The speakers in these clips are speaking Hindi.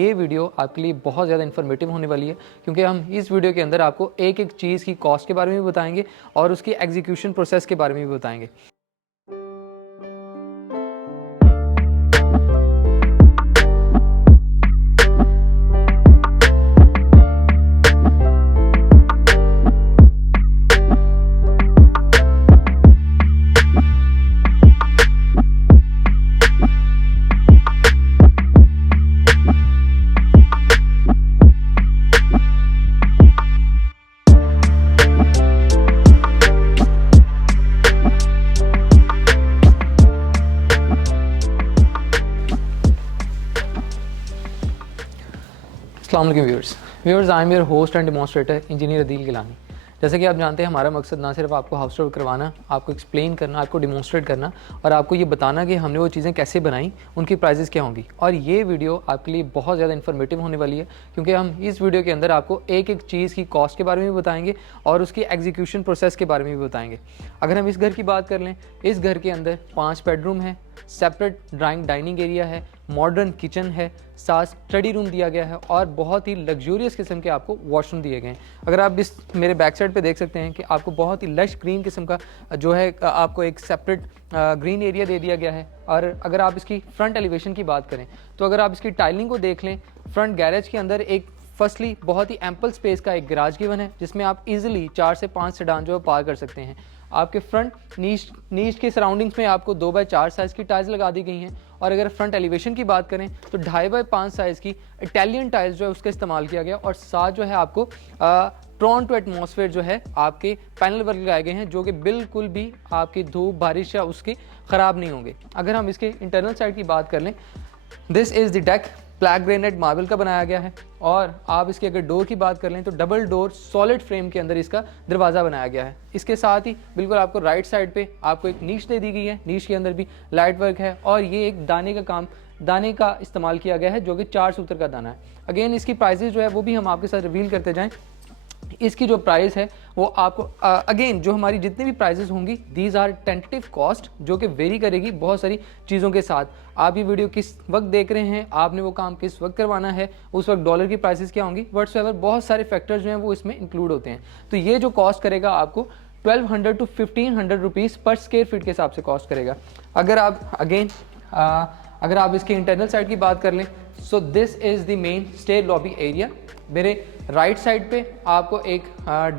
ये वीडियो आपके लिए बहुत ज़्यादा इन्फॉर्मेटिव होने वाली है क्योंकि हम इस वीडियो के अंदर आपको एक एक चीज़ की कॉस्ट के बारे में भी बताएंगे और उसकी एग्जीक्यूशन प्रोसेस के बारे में भी बताएंगे। अस्सलाम वालेकुम viewers, I am your host and demonstrator engineer Adeel Gilani. जैसे कि आप जानते हैं हमारा मकसद ना सिर्फ आपको हाउस टूर करवाना, आपको एक्सप्लेन करना, आपको डिमॉन्स्ट्रेट करना और आपको ये बताना कि हमने वो चीज़ें कैसे बनाई, उनकी प्राइजेस क्या होंगी। और ये वीडियो आपके लिए बहुत ज़्यादा इन्फॉर्मेटिव होने वाली है क्योंकि हम इस वीडियो के अंदर आपको एक एक चीज़ की कॉस्ट के बारे में भी बताएंगे और उसकी एग्जीक्यूशन प्रोसेस के बारे में भी बताएंगे। अगर हम इस घर की बात कर लें, इस घर के अंदर 5 बेडरूम है, सेपरेट डाइनिंग एरिया है, मॉडर्न किचन है, साथ स्टडी रूम दिया गया है और बहुत ही लग्जूरियस किस्म के आपको वॉशरूम दिए गए हैं। अगर आप इस मेरे बैक साइड पे देख सकते हैं कि आपको बहुत ही लश ग्रीन किस्म का जो है आपको एक सेपरेट ग्रीन एरिया दे दिया गया है। और अगर आप इसकी फ्रंट एलिवेशन की बात करें तो अगर आप इसकी टाइलिंग को देख लें, फ्रंट गैरेज के अंदर एक फर्स्टली बहुत ही एम्पल स्पेस का एक गैराज गिवन है जिसमें आप इजीली 4 से 5 सेडान जो है पार कर सकते हैं। आपके फ्रंट नीच के सराउंडिंग्स में आपको 2x4 साइज़ की टाइल्स लगा दी गई हैं। और अगर फ्रंट एलिवेशन की बात करें तो 2.5x5 साइज़ की इटालियन टाइल्स जो है उसका इस्तेमाल किया गया और साथ जो है आपको प्रोन टू एटमॉस्फेयर जो है आपके पैनल वर्क लगाए गए हैं जो कि बिल्कुल भी आपकी धूप बारिश या उसके ख़राब नहीं होंगे। अगर हम इसके इंटरनल साइड की बात कर लें, this is the deck black granite marble का बनाया गया है। और आप इसके अगर डोर की बात कर लें तो डबल डोर सॉलिड फ्रेम के अंदर इसका दरवाज़ा बनाया गया है। इसके साथ ही बिल्कुल आपको राइट साइड पे आपको एक नीश दे दी गई है, नीश के अंदर भी लाइट वर्क है और ये एक दाने का इस्तेमाल किया गया है जो कि 4 सूत्र का दाना है। अगेन इसकी प्राइजेस जो है वो भी हम आपके साथ रिवील करते जाएँ। इसकी जो प्राइस है वो आपको अगेन जो हमारी जितनी भी प्राइजेस होंगी दीज आर टेंटेटिव कॉस्ट जो कि वेरी करेगी बहुत सारी चीज़ों के साथ। आप ये वीडियो किस वक्त देख रहे हैं, आपने वो काम किस वक्त करवाना है, उस वक्त डॉलर की प्राइसेस क्या होंगी, व्हाटसएवर बहुत सारे फैक्टर्स जो हैं वो इसमें इंक्लूड होते हैं। तो ये जो कॉस्ट करेगा आपको 1200 to 1500 रुपीज़ पर स्क्वायर फीट के हिसाब से कॉस्ट करेगा। अगर आप इसके इंटरनल साइड की बात कर लें, so this is the main stair lobby area. मेरे राइट साइड पे आपको एक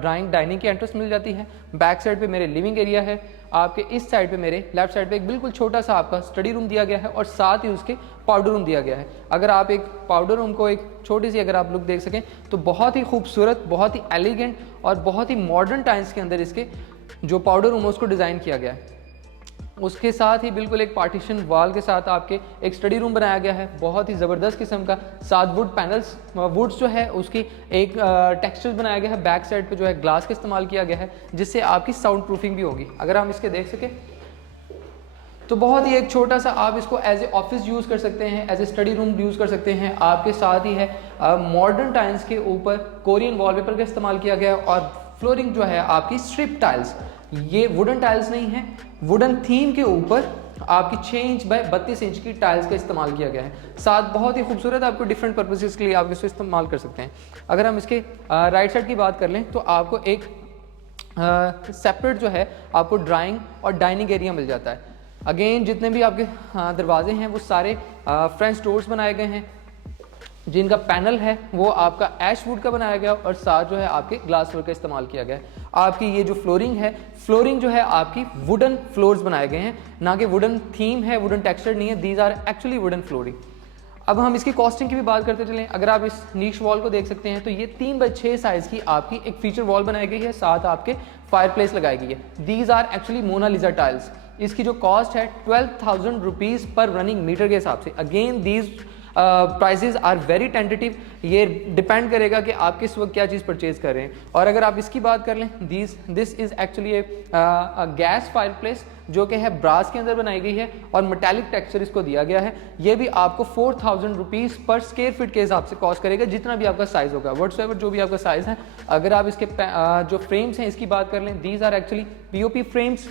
डाइनिंग की एंट्रेंस मिल जाती है, बैक साइड पे मेरे लिविंग एरिया है, आपके इस साइड पे मेरे लेफ्ट साइड पे एक बिल्कुल छोटा सा आपका स्टडी रूम दिया गया है और साथ ही उसके पाउडर रूम दिया गया है। अगर आप एक पाउडर रूम को एक छोटी सी अगर आप लुक देख सकें तो बहुत ही खूबसूरत, बहुत ही एलिगेंट और बहुत ही मॉडर्न टाइम्स के अंदर इसके जो पाउडर रूम है उसको डिज़ाइन किया गया है। उसके साथ ही बिल्कुल एक पार्टीशन वॉल के साथ आपके एक स्टडी रूम बनाया गया है, बहुत ही ज़बरदस्त किस्म का। साथ वुड पैनल्स, वुड्स जो है उसकी एक टेक्सचर बनाया गया है। बैक साइड पे जो है ग्लास का इस्तेमाल किया गया है जिससे आपकी साउंड प्रूफिंग भी होगी। अगर हम इसके देख सकें तो बहुत ही एक छोटा सा आप इसको एज ए ऑफिस यूज़ कर सकते हैं, as a study room use कर सकते हैं। आपके साथ ही है मॉडर्न टाइल्स के ऊपर कोरियन वॉलपेपर का इस्तेमाल किया गया है और फ्लोरिंग जो है आपकी स्ट्रिप टाइल्स, ये वुडन टाइल्स नहीं है, वुडन थीम के ऊपर आपकी 6 इंच बाय 32 इंच की टाइल्स का इस्तेमाल किया गया है। साथ बहुत ही खूबसूरत आपको डिफरेंट पर्पसेस के लिए आप इसको इस्तेमाल कर सकते हैं। अगर हम इसके राइट साइड की बात कर लें तो आपको एक सेपरेट जो है आपको ड्राइंग और डाइनिंग एरिया मिल जाता है। अगेन जितने भी आपके दरवाजे हैं वो सारे फ्रेंच डोर्स बनाए गए हैं जिनका पैनल है वो आपका ऐश वुड का बनाया गया और साथ जो है आपके ग्लास वर्क का इस्तेमाल किया गया है। आपकी ये जो फ्लोरिंग जो है आपकी वुडन फ्लोर्स बनाए गए हैं, ना कि वुडन थीम है, वुडन टेक्सचर नहीं है, these are actually wooden flooring. अब हम इसकी कॉस्टिंग की भी बात करते चलें। अगर आप इस नीश वॉल को देख सकते हैं तो ये 3x6 साइज की आपकी एक फीचर वॉल बनाई गई है, साथ आपके फायरप्लेस लगाई गई है। These are actually Mona Lisa tiles. इसकी जो कॉस्ट है 12,000 रुपीज़ पर रनिंग मीटर के हिसाब से। Again these prices are very tentative, ये डिपेंड करेगा कि आप किस वक्त क्या चीज़ परचेज कर रहे हैं। और अगर आप इसकी बात कर लें, this is actually A gas fireplace जो कि है ब्रास के अंदर बनाई गई है और मेटालिक टेक्सचर इसको दिया गया है। ये भी आपको 4,000 रुपीज़ पर स्क्वायर फीट के हिसाब से कॉस्ट करेगा, जितना भी आपका साइज़ होगा, व्हाटसएवर जो भी आपका साइज़ है। अगर आप इसके जो फ्रेम्स हैं इसकी बात कर लें, these are actually POP frames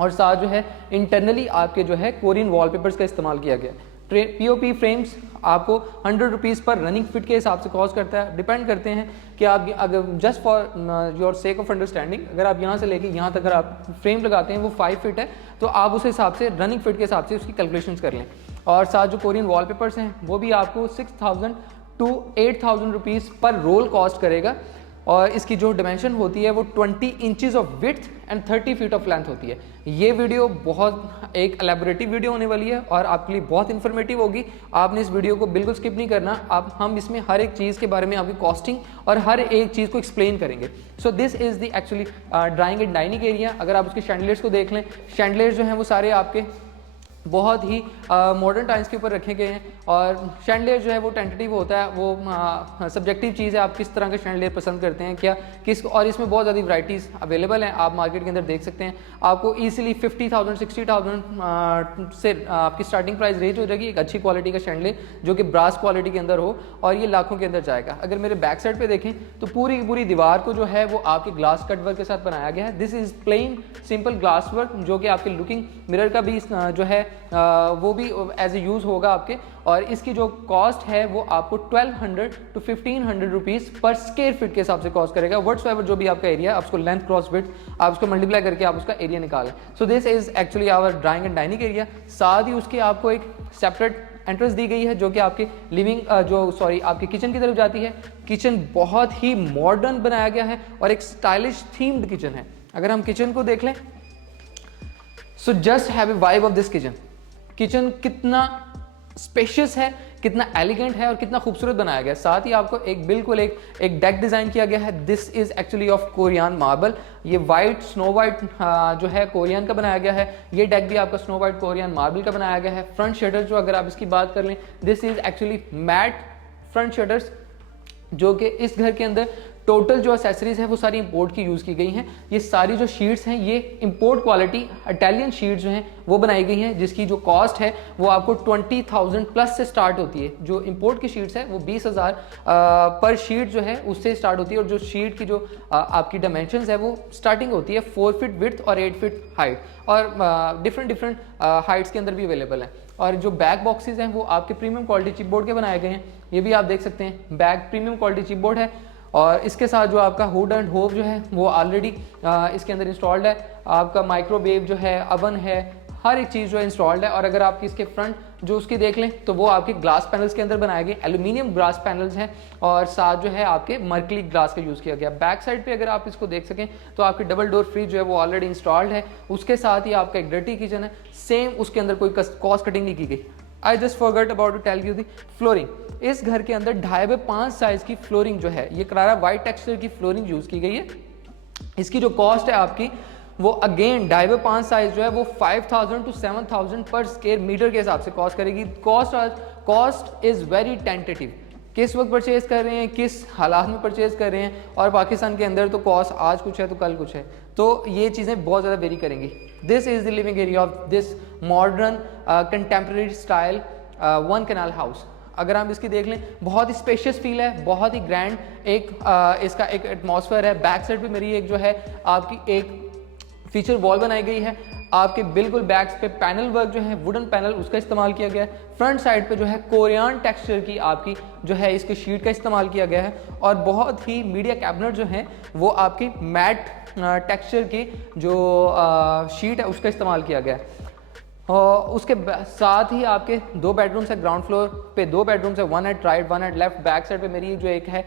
और साथ जो है इंटरनली आपके जो है कोरियन वॉलपेपर्स का इस्तेमाल किया गया है। POP फ्रेम्स आपको 100 रुपीज़ पर रनिंग फिट के हिसाब से कॉस्ट करता है। डिपेंड करते हैं कि आप अगर just for your sake of understanding अगर आप यहाँ से लेके यहाँ तक अगर आप फ्रेम लगाते हैं वो 5 फीट है तो आप उस हिसाब से रनिंग फिट के हिसाब से उसकी कैलकुलेशंस कर लें। और साथ जो कोरियन वॉलपेपर्स हैं वो भी आपको 6000 टू 8000 रुपीज़ पर रोल कॉस्ट करेगा। और इसकी जो डिमेंशन होती है वो 20 inches of width and 30 feet of length होती है। ये वीडियो बहुत एक एलैबोरेटिव वीडियो होने वाली है और आपके लिए बहुत इन्फॉर्मेटिव होगी। आपने इस वीडियो को बिल्कुल स्किप नहीं करना। हम इसमें हर एक चीज़ के बारे में आपकी कॉस्टिंग और हर एक चीज़ को एक्सप्लेन करेंगे। सो this is the actually drawing and dining area. अगर आप उसके शैंडलियर्स को देख लें, शैंडलियर्स जो हैं वो सारे आपके बहुत ही मॉडर्न टाइम्स के ऊपर रखे गए हैं। और शैंडलियर जो है वो टेंटेटिव होता है, वो सब्जेक्टिव चीज़ है, आप किस तरह के शैंडलियर पसंद करते हैं क्या किस। और इसमें बहुत ज़्यादा वैराइटीज़ अवेलेबल हैं, आप मार्केट के अंदर देख सकते हैं। आपको ईजिली 50,000 60,000 से आपकी स्टार्टिंग प्राइस रेंज हो जाएगी एक अच्छी क्वालिटी का शैंडलियर जो कि ब्रास क्वालिटी के अंदर हो, और ये लाखों के अंदर जाएगा। अगर मेरे बैक साइड पर देखें तो पूरी की पूरी दीवार को जो है वो आपके ग्लास कट वर्क के साथ बनाया गया है। This is plain simple glass work जो कि आपके लुकिंग मिरर का भी जो है वो भी एज ए यूज़ होगा आपके। और इसकी जो कॉस्ट है वो आपको 1200 टू 1500 रुपीज़ पर स्क्वायर फीट के हिसाब से कॉस्ट करेगा। व्हाट्सएवर जो भी आपका एरिया है, आपको लेंथ क्रॉस विड्थ आप उसको मल्टीप्लाई करके आप उसका एरिया निकालें। So this is actually our drawing and dining area. साथ ही उसकी आपको एक सेपरेट एंट्रेंस दी गई है जो कि आपके आपके किचन की तरफ जाती है। किचन बहुत ही मॉडर्न बनाया गया है और एक स्टाइलिश थीम्ड किचन है। अगर हम किचन को देख लें, so just have a vibe of this kitchen. Kitchen कितना स्पेशियस है, कितना एलिगेंट है और कितना खूबसूरत बनाया गया है। साथ ही आपको बिल्कुल एक डेक डिज़ाइन किया गया है। This is actually of Korean marble. ये वाइट स्नो वाइट जो है कोरियन का बनाया गया है। ये डेक भी आपका स्नो वाइट कोरियन मार्बल का बनाया गया है। फ्रंट शटर जो अगर आप इसकी बात कर लें, this is actually matt front shutters जो कि इस घर के अंदर टोटल जो एक्सेसरीज है वो सारी इंपोर्ट की यूज़ की गई हैं। ये सारी जो शीट्स हैं ये इंपोर्ट क्वालिटी इटालियन शीट्स जो हैं वो बनाई गई हैं, जिसकी जो कॉस्ट है वो आपको 20,000 प्लस से स्टार्ट होती है। जो इंपोर्ट की शीट्स है वो 20,000 पर शीट जो है उससे स्टार्ट होती है। और जो शीट की जो आपकी डायमेंशंस है वो स्टार्टिंग होती है 4 फीट विड्थ और 8 फीट हाइट, और डिफरेंट हाइट्स के अंदर भी अवेलेबल है। और जो बैक बॉक्सेस हैं वो आपके प्रीमियम क्वालिटी चिपबोर्ड के बनाए गए हैं। ये भी आप देख सकते हैं, बैक प्रीमियम क्वालिटी चिपबोर्ड है। और इसके साथ जो आपका हुड एंड होव जो है वो ऑलरेडी इसके अंदर इंस्टॉल्ड है। आपका माइक्रोवेव जो है, अवन है, हर एक चीज़ जो है इंस्टॉल्ड है। और अगर आप इसके फ्रंट जो उसकी देख लें तो वो आपके ग्लास पैनल्स के अंदर बनाए गए एल्यूमिनियम ग्लास पैनल्स हैं, और साथ जो है आपके मर्कली ग्लास का यूज़ किया गया। बैक साइड पे अगर आप इसको देख सकें तो आपकी डबल डोर फ्रिज जो है वो ऑलरेडी इंस्टॉल्ड है। उसके साथ ही आपका एक डर्टी किचन है, सेम उसके अंदर कोई कॉस्ट कटिंग नहीं की गई। I just forgot about to tell you the flooring. इस घर के अंदर 2.5 बाय 5 साइज की फ्लोरिंग जो है ये करारा वाइट टेक्सचर की फ्लोरिंग यूज़ की गई है। इसकी जो कॉस्ट है आपकी वो अगेन 2.5 बाय 5 साइज जो है वो 5,000 टू 7,000 पर स्क्वायर मीटर के हिसाब से कॉस्ट करेगी। Cost is very tentative. किस वक्त परचेज कर रहे हैं, किस हालात में परचेज कर रहे हैं, और पाकिस्तान के अंदर तो कॉस्ट आज कुछ है तो कल कुछ है, तो ये चीज़ें बहुत ज़्यादा वेरी करेंगी। This is the living area of this modern contemporary style 1 canal house. अगर हम इसकी देख लें, बहुत ही स्पेशियस फील है, बहुत ही ग्रैंड इसका एक एटमॉस्फेयर है। बैक साइड पे मेरी एक जो है आपकी एक फीचर वॉल बनाई गई है। आपके बिल्कुल बैक्स पे पैनल वर्क जो है वुडन पैनल उसका इस्तेमाल किया गया है। फ्रंट साइड पे जो है कोरियन टेक्सचर की आपकी जो है इसके शीट का इस्तेमाल किया गया है। और बहुत ही मीडिया कैबिनेट जो है वो आपकी मैट टेक्सचर की जो शीट है उसका इस्तेमाल किया गया है। और उसके साथ ही आपके 2 बेडरूम्स है। ग्राउंड फ्लोर पे 2 बेडरूम्स है, 1 at right 1 at left. Back side पे मेरी जो एक है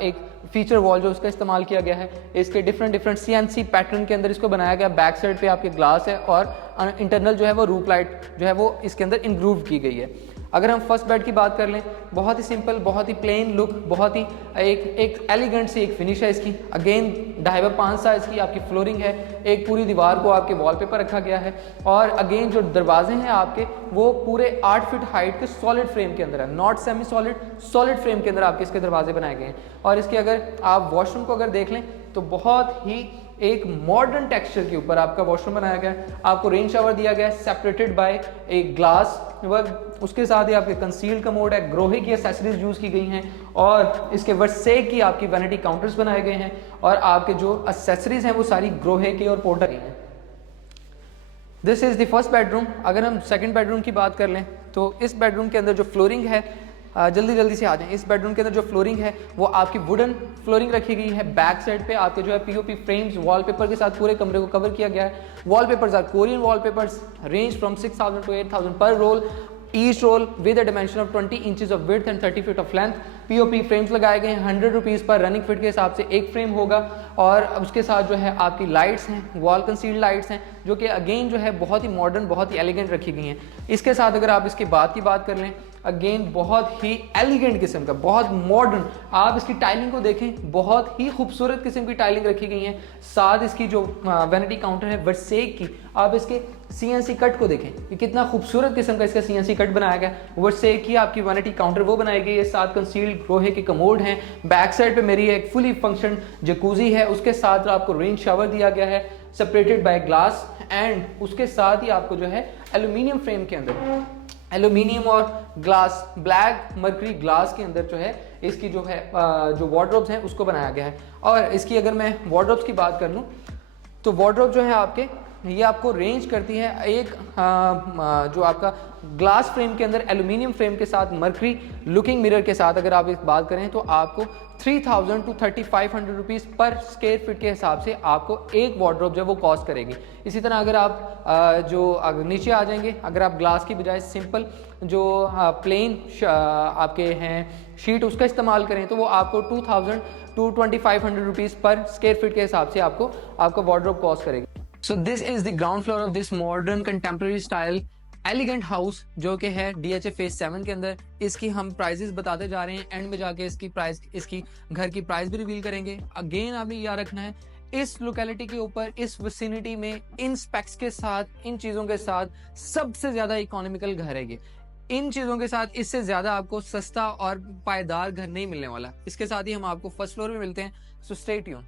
एक फीचर वॉल जो उसका इस्तेमाल किया गया है। इसके डिफरेंट CNC पैटर्न के अंदर इसको बनाया गया। बैक साइड पे आपके ग्लास है और इंटरनल जो है वो रूफ लाइट जो है वो इसके अंदर इंग्रूव की गई है। अगर हम फर्स्ट बेड की बात कर लें, बहुत ही सिंपल, बहुत ही प्लेन लुक, बहुत ही एक एलिगेंट सी एक फिनिश है इसकी। अगेन 2.5 बाय 5 साइज की आपकी फ्लोरिंग है। एक पूरी दीवार को आपके वॉलपेपर रखा गया है। और अगेन जो दरवाजे हैं आपके वो पूरे 8 फीट हाइट के सॉलिड फ्रेम के अंदर है, not semi solid, solid frame के अंदर आपके इसके दरवाजे बनाए गए हैं। और इसके अगर आप वॉशरूम को अगर देख लें तो बहुत ही एक मॉडर्न टेक्सचर के ऊपर आपका वॉशरूम बनाया गया है। आपको रेन शावर दिया गया है सेपरेटेड बाय एक ग्लास वर्क। उसके साथ ही आपके कंसील्ड कमोड है, ग्रोहे की एक्सेसरीज यूज़ की गई हैं। और इसके वर्से की आपकी वैनिटी काउंटर्स बनाए गए हैं। और आपके जो एक्सेसरीज हैं वो सारी ग्रोहे की और पोर्टर की हैं। This is the first bedroom. अगर हम सेकंड बेडरूम की बात कर लें तो इस बेडरूम के अंदर जो फ्लोरिंग है जल्दी जल्दी से आ जाएं। इस बेडरूम के अंदर जो फ्लोरिंग है वो आपकी वुडन फ्लोरिंग रखी गई है। बैक साइड पे आपके जो है पीओपी फ्रेम्स वॉलपेपर के साथ पूरे कमरे को कवर किया गया है। Wallpapers are Korean wallpapers, range from 6000 to 8000 per roll, each roll with a dimension of 20 inches of width and 30 feet of length. POP frames लगाए गए हैं। 100 रुपीज़ पर रनिंग फिट के हिसाब से एक फ्रेम होगा। और उसके साथ जो है आपकी लाइट्स हैं, वॉल कंसील्ड लाइट्स हैं, जो कि अगेन जो है बहुत ही मॉडर्न, बहुत ही एलिगेंट रखी गई हैं। इसके साथ अगर आप इसके बाद की बात कर लें, अगेन बहुत ही एलिगेंट किस्म का, बहुत मॉडर्न, आप इसकी टाइलिंग को देखें, बहुत ही खूबसूरत किस्म की टाइलिंग रखी गई है। साथ इसकी जो वैनिटी काउंटर है वर्सेक की, आप इसके सीएनसी कट को देखें कि कितना खूबसूरत किस्म का इसका सीएनसी कट बनाया गया। वर्सेक की आपकी वैनिटी काउंटर वो बनाई गई है। साथ कंसील्ड लोहे के कमोड हैं। बैक साइड पे मेरी एक फुली फंक्शन जकूजी है, उसके साथ आपको रेन शावर दिया गया है सेपरेटेड बाय ग्लास। एंड उसके साथ ही आपको जो है एल्यूमिनियम फ्रेम के अंदर, एल्यूमिनियम और ग्लास, ब्लैक मर्करी ग्लास के अंदर जो है इसकी जो है जो वार्डरोब्स हैं उसको बनाया गया है। और इसकी अगर मैं वार्डरोब्स की बात कर लूँ तो वार्डरोब जो है आपके, ये आपको रेंज करती है एक जो आपका ग्लास फ्रेम के अंदर एल्यूमिनियम फ्रेम के साथ मर्करी लुकिंग मिरर के साथ अगर आप इस बात करें तो आपको 3000 to 3500 रुपीज़ पर स्क्वायर फीट के हिसाब से आपको एक वार्डरोब जो है वो कॉस्ट करेगी। इसी तरह अगर आप जो नीचे आ जाएंगे, अगर आप ग्लास की बजाय सिंपल जो प्लेन आपके हैं शीट उसका इस्तेमाल करें तो वो आपको 2000 to 2500 रुपीज़ पर स्क्वायर फीट के हिसाब से आपको वार्डरोब कॉस्ट करेगी। So this is the ground floor of this modern contemporary style elegant house जो कि है DHA फेज 7 के अंदर। इसकी हम प्राइजेस बताते जा रहे हैं, एंड में जाके इसकी प्राइस, इसकी घर की प्राइस भी रिवील करेंगे। अगेन आपने याद रखना है इस लोकेलिटी के ऊपर, इस विसिनिटी में, इन स्पेक्स के साथ, इन चीज़ों के साथ सबसे ज़्यादा इकोनॉमिकल घर है ये। इन चीज़ों के साथ इससे ज़्यादा आपको सस्ता और पायदार घर नहीं मिलने वाला। इसके साथ ही हम आपको फर्स्ट फ्लोर में मिलते हैं। So stay tune.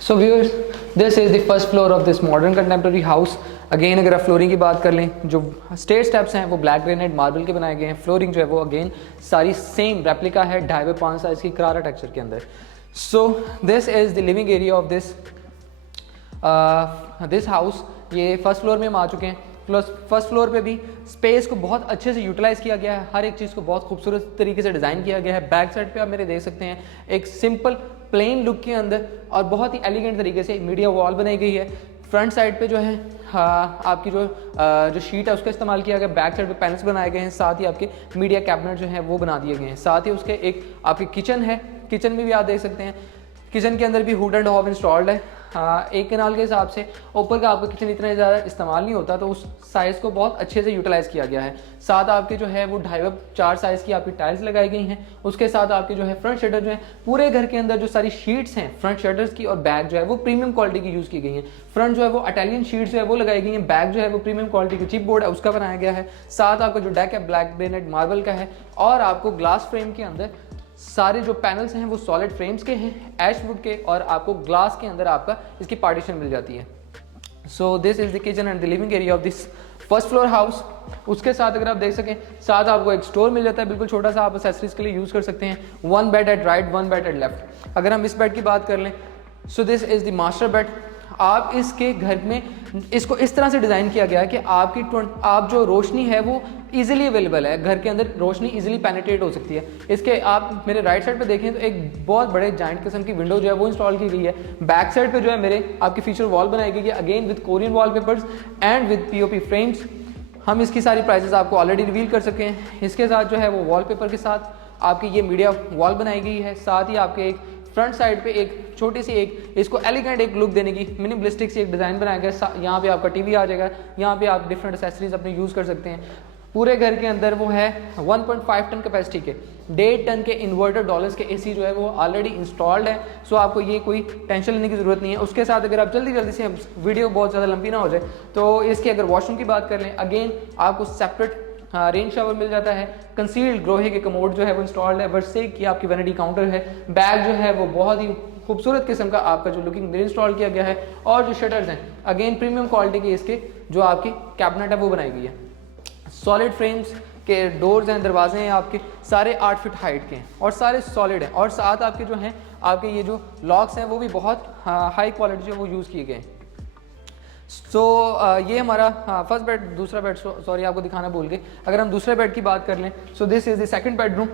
So viewers, this is the first floor of this modern contemporary house. Again अगर आप फ्लोरिंग की बात कर लें, जो स्टेयर स्टेप्स हैं वो ब्लैक ग्रेनाइट मार्बल के बनाए गए हैं। फ्लोरिंग जो है वो अगेन सारी सेम रेप्लिका है 2.5 साइज की करारा टेक्सचर के अंदर। सो this is the living area of this house. ये फर्स्ट फ्लोर में हम आ चुके हैं। फर्स्ट फ्लोर पे भी स्पेस को बहुत अच्छे से यूटिलाइज किया गया है, हर एक चीज़ को बहुत खूबसूरत तरीके से डिज़ाइन किया गया है। बैक साइड पे आप मेरे देख सकते हैं एक सिंपल प्लेन लुक के अंदर और बहुत ही एलिगेंट तरीके से मीडिया वॉल बनाई गई है। फ्रंट साइड पे जो है आपकी जो शीट है उसका इस्तेमाल किया गया। बैक साइड पे पैनल्स बनाए गए हैं, साथ ही आपके मीडिया कैबिनेट जो है वो बना दिए गए हैं। साथ ही उसके एक आपकी किचन है, किचन में भी आप देख सकते हैं किचन के अंदर भी हुड एंड हॉब इंस्टॉल्ड है। एक कनाल के हिसाब से ऊपर का आपका किचन इतना ज़्यादा इस्तेमाल नहीं होता, तो उस साइज़ को बहुत अच्छे से यूटिलाइज किया गया है। साथ आपके जो है वो 2.5-4 साइज़ की आपकी टाइल्स लगाई गई हैं। उसके साथ आपके जो है फ्रंट शटर जो है, पूरे घर के अंदर जो सारी शीट्स हैं फ्रंट शटर्स की और बैक जो है वो प्रीमियम क्वालिटी की यूज़ की गई हैं। फ्रंट जो है वो इटालियन शीट्स जो है वो लगाई गई हैं। बैक जो है वो प्रीमियम क्वालिटी की चिप बोर्ड है उसका बनाया गया है। साथ आपका जो डेक है ब्लैक ग्रेनाइट मार्बल का है, और आपको ग्लास फ्रेम के अंदर सारे जो पैनल्स हैं वो सॉलिड फ्रेम्स के हैं, एश वुड के, और आपको ग्लास के अंदर आपका इसकी पार्टीशन मिल जाती है। सो this is the kitchen and the living area of this first floor house. उसके साथ अगर आप देख सकें, साथ आपको एक स्टोर मिल जाता है बिल्कुल छोटा सा, आप एक्सेसरीज के लिए यूज़ कर सकते हैं। 1 bed at right, 1 bed at left. अगर हम इस बेड की बात कर लें, so this is the master bed. आप इसके घर में इसको इस तरह से डिज़ाइन किया गया है कि आप जो रोशनी है वो इजीली अवेलेबल है, घर के अंदर रोशनी इजीली पेनिट्रेट हो सकती है। इसके आप मेरे राइट साइड पे देखें तो एक बहुत बड़े जाइंट किस्म की विंडो जो है वो इंस्टॉल की गई है। बैक साइड पे जो है मेरे आपकी फीचर वॉल बनाई गई है, again with Korean wallpapers and with POP frames. हम इसकी सारी प्राइसेस आपको ऑलरेडी रिवील कर सके हैं। इसके साथ जो है वो वॉलपेपर के साथ आपकी ये मीडिया वॉल बनाई गई है। साथ ही आपके एक फ्रंट साइड पे एक छोटी सी एक इसको एलिगेंट एक लुक देने की मिनिमलिस्टिक सी एक डिज़ाइन बनाया गया। यहाँ पे आपका टीवी आ जाएगा, यहाँ पे आप डिफरेंट एक्सेसरीज अपने यूज़ कर सकते हैं। पूरे घर के अंदर वो है 1.5 टन कैपेसिटी के 1.5 टन के इन्वर्टर डॉलर्स के एसी जो है वो ऑलरेडी इंस्टॉल्ड है। सो आपको ये कोई टेंशन लेने की ज़रूरत नहीं है। उसके साथ अगर आप जल्दी से, वीडियो बहुत ज़्यादा लंबी ना हो जाए, तो इसके अगर वॉशरूम की बात कर लें, अगेन आपको सेपरेट रेन शावर मिल जाता है। कंसील्ड लोहे के कमोड जो है वो इंस्टॉल्ड है। वर्सेक की आपकी वैनिटी काउंटर है। बैग जो है वो बहुत ही खूबसूरत किस्म का आपका जो लुकिंग मिरर इंस्टॉल किया गया है। और जो शटर्स हैं अगेन प्रीमियम क्वालिटी के इसके जो आपकी कैबिनेट है वो बनाई गई है। सॉलिड फ्रेम्स के डोर्स हैं, दरवाजे हैं आपके सारे 8 फीट हाइट के हैं और सारे सॉलिड हैं, और साथ आपके जो हैं आपके ये जो लॉक्स हैं वो भी बहुत हाई क्वालिटी जो वो यूज़ किए गए हैं। सो ये हमारा फर्स्ट बेड, दूसरा बेड सॉरी आपको दिखाना भूल गए। अगर हम दूसरे बेड की बात कर लें, so this is the second bedroom.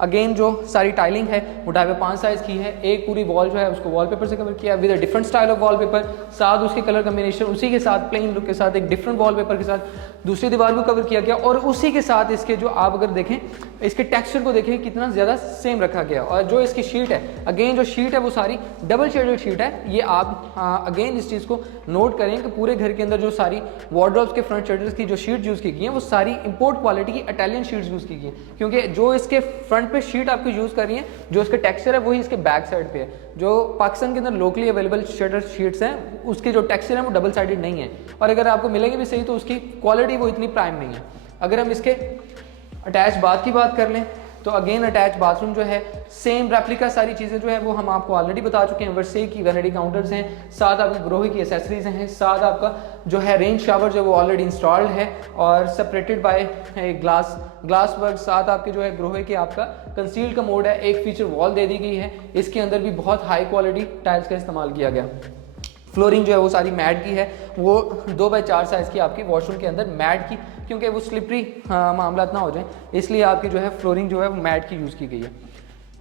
Again जो सारी टाइलिंग है वो 2.5 साइज़ की है। एक पूरी वॉल जो है उसको वॉलपेपर से कवर किया with a different style of wallpaper, साथ उसके कलर कम्बिनेशन उसी के साथ प्लेन लुक के साथ एक डिफरेंट वॉलपेपर के साथ दूसरी दीवार को कवर किया गया, और उसी के साथ इसके जो आप अगर देखें इसके टेक्सचर को देखें कितना ज़्यादा सेम रखा गया। और जो इसकी शीट है, अगेन जो शीट है वो सारी डबल शेडेड शीट है। ये आप अगेन इस चीज़ को नोट करें कि पूरे घर के अंदर जो सारी वार्डरोब्स के फ्रंट शटर्स की जो शीट यूज़ की गई हैं वो सारी इंपोर्ट क्वालिटी की इटालियन शीट्स यूज़ की गई हैं, क्योंकि जो इसके फ्रंट पे शीट आपको यूज़ कर रही है, जो इसका टेक्सचर है वही इसके बैक साइड पे है। जो पाकिस्तान के अंदर लोकली अवेलेबल शटर शीट्स हैं उसके जो टेक्सचर है वो डबल साइडेड नहीं है, और अगर आपको मिलेंगे भी सही तो उसकी क्वालिटी वो इतनी प्राइम नहीं है। अगर हम इसके अटैच बाथ की बात कर लें तो अगेन अटैच बाथरूम जो है सेम रेप्लिका सारी चीज़ें जो है वो हम आपको ऑलरेडी बता चुके हैं। वर्से की वैनिटी काउंटर्स हैं, साथ आपकी ग्रोहे की एसेसरीज हैं, साथ आपका जो है रेंज शावर जो है वो ऑलरेडी इंस्टॉल्ड है और सेपरेटेड बाय ग्लास वर्क। साथ आपके जो है ग्रोहे के आपका कंसील्ड कमोड है, एक फीचर वॉल दे दी गई है। इसके अंदर भी बहुत हाई क्वालिटी टाइल्स का इस्तेमाल किया गया। फ्लोरिंग जो है वो सारी मैट की है, वो 2x4 साइज़ की आपकी वॉशरूम के अंदर मैट की, क्योंकि वो स्लिपरी मामला ना हो जाए इसलिए आपकी जो है फ्लोरिंग जो है वो मैट की यूज़ की गई है।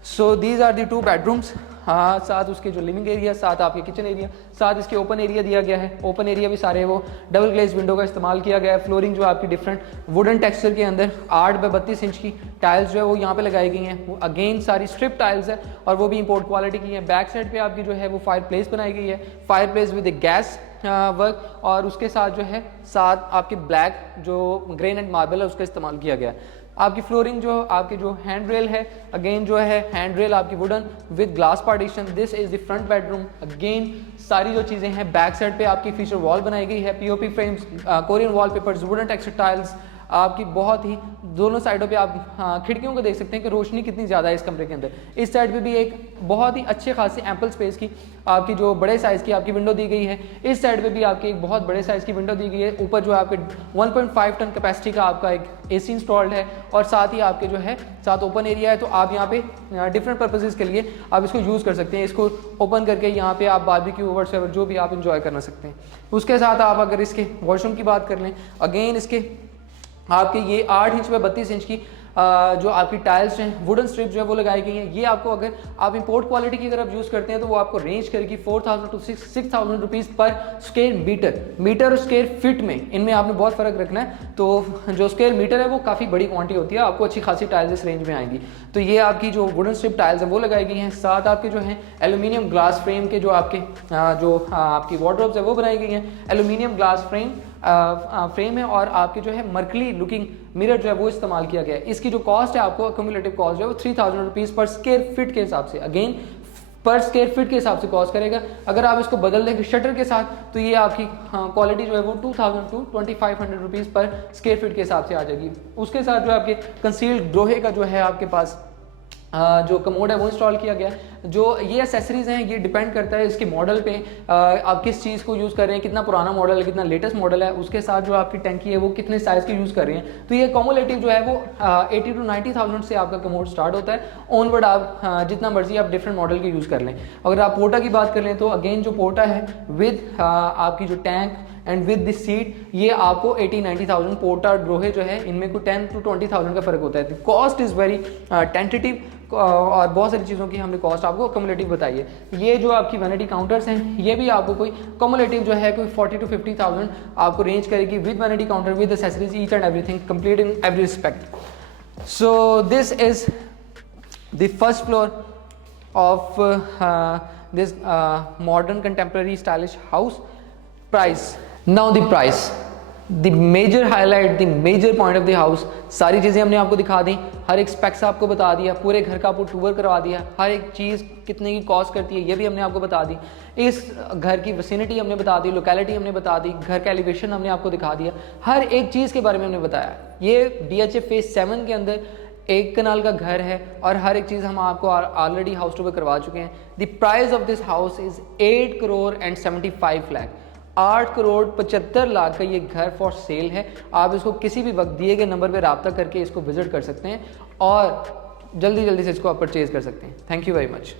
So these are the 2 bedrooms. हाँ, साथ उसके जो लिविंग एरिया, साथ आपके किचन एरिया, साथ इसके ओपन एरिया दिया गया है। ओपन एरिया भी सारे वो डबल ग्लेज विंडो का इस्तेमाल किया गया है। फ्लोरिंग जो आपकी डिफरेंट वुडन टेक्सचर के अंदर 8x32 इंच की टाइल्स जो है वो यहाँ पे लगाई गई हैं। वो अगेन सारी स्ट्रिप टाइल्स है और वो भी इंपोर्ट क्वालिटी की है। बैक साइड पे आपकी जो है वो फायर प्लेस बनाई गई है, fire place with gas work, और उसके साथ जो है साथ आपके ब्लैक जो ग्रेनाइट मार्बल है उसका इस्तेमाल किया गया है। आपकी फ्लोरिंग जो आपकी जो हैंड रेल है, अगेन जो है हैंड रेल आपकी wooden with glass partition. This is the front bedroom. Again सारी जो चीज़ें हैं बैक साइड पे आपकी फीचर वॉल बनाई गई है, POP frames, Korean wallpapers, wooden texture tiles आपकी बहुत ही दोनों साइडों पे आप खिड़कियों को देख सकते हैं कि रोशनी कितनी ज़्यादा है इस कमरे के अंदर। इस साइड पे भी एक बहुत ही अच्छे खासी एम्पल स्पेस की आपकी जो बड़े साइज़ की आपकी विंडो दी गई है। इस साइड पे भी आपकी एक बहुत बड़े साइज़ की विंडो दी गई है। ऊपर जो आपके 1.5 टन कैपेसिटी का आपका एक एसी इंस्टॉल्ड है, और साथ ही आपके जो है साथ ओपन एरिया है, तो आप यहाँ पे डिफरेंट पर्पसेस के लिए आप इसको यूज़ कर सकते हैं। इसको ओपन करके यहाँ पे आप बारबेक्यू व्हाटसएवर जो भी आप इंजॉय करना सकते हैं। उसके साथ आप अगर इसके वॉशरूम की बात कर लें, अगेन इसके आपके ये 8 इंच पे 32 इंच की जो आपकी टाइल्स हैं, वुडन स्ट्रिप जो है वो लगाई गई हैं। ये आपको अगर आप इंपोर्ट क्वालिटी की अगर आप यूज़ करते हैं तो वो आपको रेंज करेगी 4000 to 6000 रुपीज़ पर स्क्वायर मीटर और स्क्वायर फिट में। इनमें आपने बहुत फ़र्क रखना है। तो जो स्क्वायर मीटर है वो काफ़ी बड़ी क्वांटिटी होती है, आपको अच्छी खासी टाइल्स इस रेंज में आएंगी। तो ये आपकी जो वुडन स्ट्रिप टाइल्स है वो लगाई गई हैं। साथ आपके जो हैं एल्यूमिनियम ग्लास फ्रेम के जो आपके आपकी वार्डरोब्स है वो बनाई गई हैं। एल्यूमिनियम ग्लास फ्रेम है, और आपके जो है मर्कली लुकिंग मिरर जो है वो इस्तेमाल किया गया है। इसकी जो कॉस्ट है आपको क्यूमुलेटिव कॉस्ट जो है वो 3000 रुपीज़ पर स्क्वायर फिट के हिसाब से, अगेन पर स्क्वायर फिट के हिसाब से कॉस्ट करेगा। अगर आप इसको बदल देंगे शटर के साथ तो ये आपकी क्वालिटी जो है वो 2000 to 2500 रुपीज़ पर स्क्वायर फिट के हिसाब से आ जाएगी। उसके साथ जो आपके कंसील्ड ग्रोहे का जो है आपके पास जो कमोड है वो इंस्टॉल किया गया। जो ये एसेसरीज हैं ये डिपेंड करता है इसके मॉडल पे, आप किस चीज़ को यूज़ कर रहे हैं, कितना पुराना मॉडल है, कितना लेटेस्ट मॉडल है, उसके साथ जो आपकी टंकी है वो कितने साइज़ की यूज़ कर रहे हैं। तो ये कॉमुलेटिव जो है वो 80 to 90,000 से आपका कमोड स्टार्ट होता है। ऑनवर्ड आप जितना मर्जी आप डिफरेंट मॉडल के यूज़ कर लें। अगर आप पोर्टा की बात कर लें तो अगेन जो पोर्टा है विद आपकी जो tank and with this seat, ये आपको 80-90,000 पोर्टा ग्रोहे जो है इनमें कोई 10 to 20,000 का फर्क होता है। कॉस्ट इज़ वेरी टेंटेटिव, और बहुत सारी चीज़ों की हमने कॉस्ट आपको कम्युलेटिव बताई है। ये जो आपकी वैनिटी काउंटर्स हैं ये भी आपको कोई कम्युलेटिव जो है कोई 40 to 50,000 आपको रेंज करेगी with vanity counter with accessories each and everything complete in every respect. So this is the first floor of this modern contemporary stylish house. Price, now the price, the major highlight, the major point of the house. सारी चीज़ें हमने आपको दिखा दी, हर एक स्पेक्स आपको बता दिया, पूरे घर का आपको टूर करवा दिया, हर एक चीज़ कितने की कॉस्ट करती है ये भी हमने आपको बता दी, इस घर की विसिनिटी हमने बता दी, लोकेलिटी हमने बता दी, घर का एलिवेशन हमने आपको दिखा दिया, हर एक चीज़ के बारे में हमने बताया। ये DHA फेज 7 के अंदर 1 कनाल का घर है और हर एक चीज़ हम आपको ऑलरेडी हाउस टूर करवा चुके हैं। The price of this house is 8 crore and 75 lakh। 8,75,00,000 का ये घर फॉर सेल है। आप इसको किसी भी वक्त दिए गए नंबर पे रब्ता करके इसको विजिट कर सकते हैं और जल्दी जल्दी से इसको आप परचेज कर सकते हैं। Thank you very much.